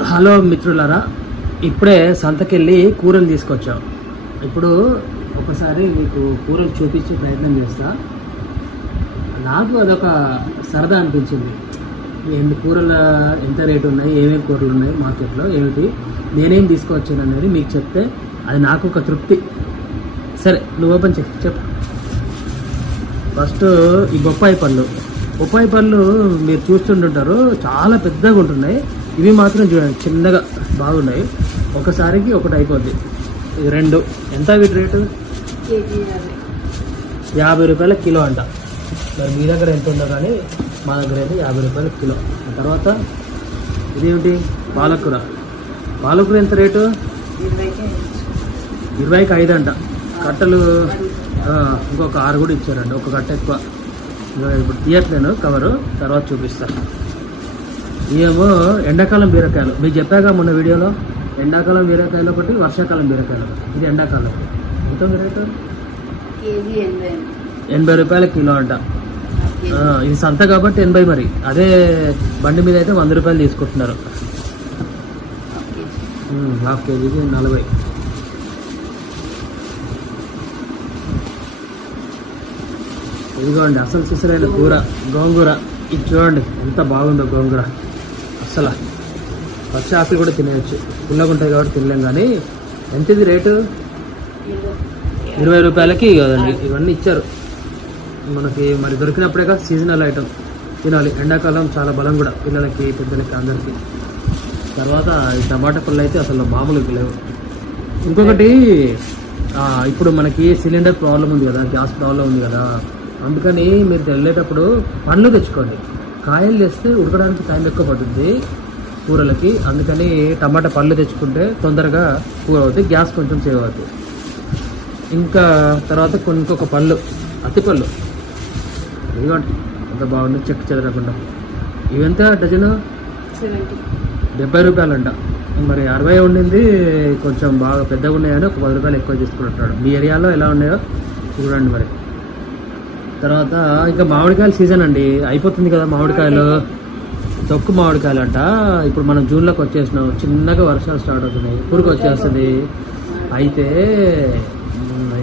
Hello మిత్రులారా, ఇప్పుడే సంతకెళ్ళి కూరలు తీసుకొచ్చాం. ఇప్పుడు ఒకసారి మీకు కూరలు చూపించే ప్రయత్నం చేస్తా. నాకు అదొక సరదా అనిపించింది. కూరలు ఎంత రేటు ఉన్నాయి, ఏమేమి కూరలు ఉన్నాయి మార్కెట్లో, ఏమిటి, నేనేం తీసుకొచ్చాను అనేది మీకు చెప్తే అది నాకు ఒక తృప్తి. సరే, నువ్వు ఓపెన్ చెప్పు. ఫస్ట్ ఈ బొప్పాయి పళ్ళు మీరు చూస్తుంటుంటారు, చాలా పెద్దగా ఉంటున్నాయి. ఇవి మాత్రం చూడండి, చిన్నగా బాగున్నాయి. ఒకసారికి ఒకటి అయిపోద్ది. ఇది రెండు. ఎంత వీటి రేటు? 50 రూపాయల కిలో అంట. మరి మీ దగ్గర ఎంత ఉందో కానీ మా దగ్గర అయితే 50 రూపాయల కిలో. ఆ తర్వాత ఇదేమిటి? పాలకూర ఎంత రేటు? 20కి 5 అంట. కట్టలు ఇంకొక 6 కూడా ఇచ్చారండి, ఒక కట్ట ఎక్కువ. ఇప్పుడు తీయట్లేను కవరు, తర్వాత చూపిస్తాను. ఇవేమో ఎండాకాలం బీరకాయలు. మీకు చెప్పాక మొన్న వీడియోలో, ఎండాకాలం బీరకాయలు ఒకటి, వర్షాకాలం బీరకాయలు ఒకటి. ఇది ఎండాకాలం. ఎంత రేటు? 80 రూపాయల కిలో అంట. ఇది సంత కాబట్టి 80. మరి అదే బండి మీద అయితే 100 రూపాయలు తీసుకుంటున్నారు. హాఫ్ కేజీకి 40. ఇదిగోండి అసలు సిసరైన కూర, గోంగూర. ఇది చూడండి ఎంత బాగుందో గోంగూర. అసలు పచ్చి ఆకులు కూడా తినేయచ్చు, పుల్లగా ఉంటాయి కాబట్టి తినలేం. కానీ ఎంత ఇది రేటు? 20 రూపాయలకి కదండి ఇవన్నీ ఇచ్చారు మనకి. మరి దొరికినప్పుడేగా సీజనల్ ఐటమ్ తినాలి. ఎండాకాలం చాలా బలం కూడా పిల్లలకి, పెద్దలకి, అందరికీ. తర్వాత ఈ టమాటా పళ్ళు అయితే అసలు మామూలుగా లేవు. ఇంకొకటి, ఇప్పుడు మనకి సిలిండర్ ప్రాబ్లం ఉంది కదా, గ్యాస్ ప్రాబ్లం ఉంది కదా, అందుకని మీరు వెళ్ళేటప్పుడు పండ్లు తెచ్చుకోండి. కాయలు తెస్తే ఉడకడానికి టైం ఎక్కువ పడుతుంది కూరలకి. అందుకని టమాటా పళ్ళు తెచ్చుకుంటే తొందరగా కూర అవుతుంది, గ్యాస్ కొంచెం సేవ్ అవుతుంది. ఇంకా తర్వాత ఇంకొక పళ్ళు, అత్తిపళ్ళు. ఇదిగోండి ఎంత బాగుంది, చెక్కు చెదరకుండా. ఇవెంత డజను? 70 రూపాయలు అంట. మరి 60 ఉండింది, కొంచెం బాగా పెద్దగా ఉన్నాయని ఒక 10 రూపాయలు ఎక్కువ తీసుకుంటాడు. మీ ఏరియాలో ఎలా ఉన్నాయో చూడండి. మరి తర్వాత ఇంకా మామిడికాయల సీజన్ అండి, అయిపోతుంది కదా మామిడికాయలు. తొక్కు మామిడికాయలు అంట. ఇప్పుడు మనం జూన్లోకి వచ్చేసినాం, చిన్నగా వర్షాలు స్టార్ట్ అవుతున్నాయి, పురుగు వచ్చేస్తుంది. అయితే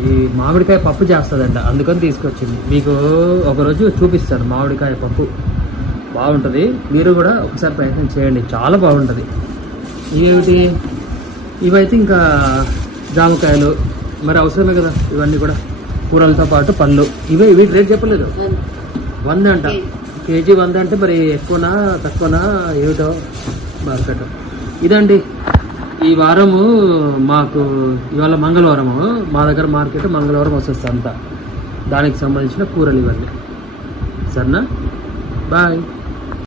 ఈ మామిడికాయ పప్పు చేస్తుందంట, అందుకని తీసుకొచ్చింది. మీకు ఒకరోజు చూపిస్తాను మామిడికాయ పప్పు, బాగుంటుంది. మీరు కూడా ఒకసారి ప్రయత్నం చేయండి, చాలా బాగుంటుంది. ఇవేమిటి? ఇవైతే ఇంకా జామకాయలు, మరి అవసరమే కదా ఇవన్నీ కూడా, కూరలతో పాటు పళ్ళు. వీటి రేట్ చెప్పలేదు. 100 అంట. కేజీ 100 అంటే మరి ఎక్కువనా తక్కువనా ఏమిటో మార్కెట్. ఇదండి ఈ వారము మాకు. ఇవాళ మంగళవారము, మా దగ్గర మార్కెట్ మంగళవారం వస్తుంది అంతా. దానికి సంబంధించిన కూరలు ఇవన్నీ. సరేనా? బాయ్.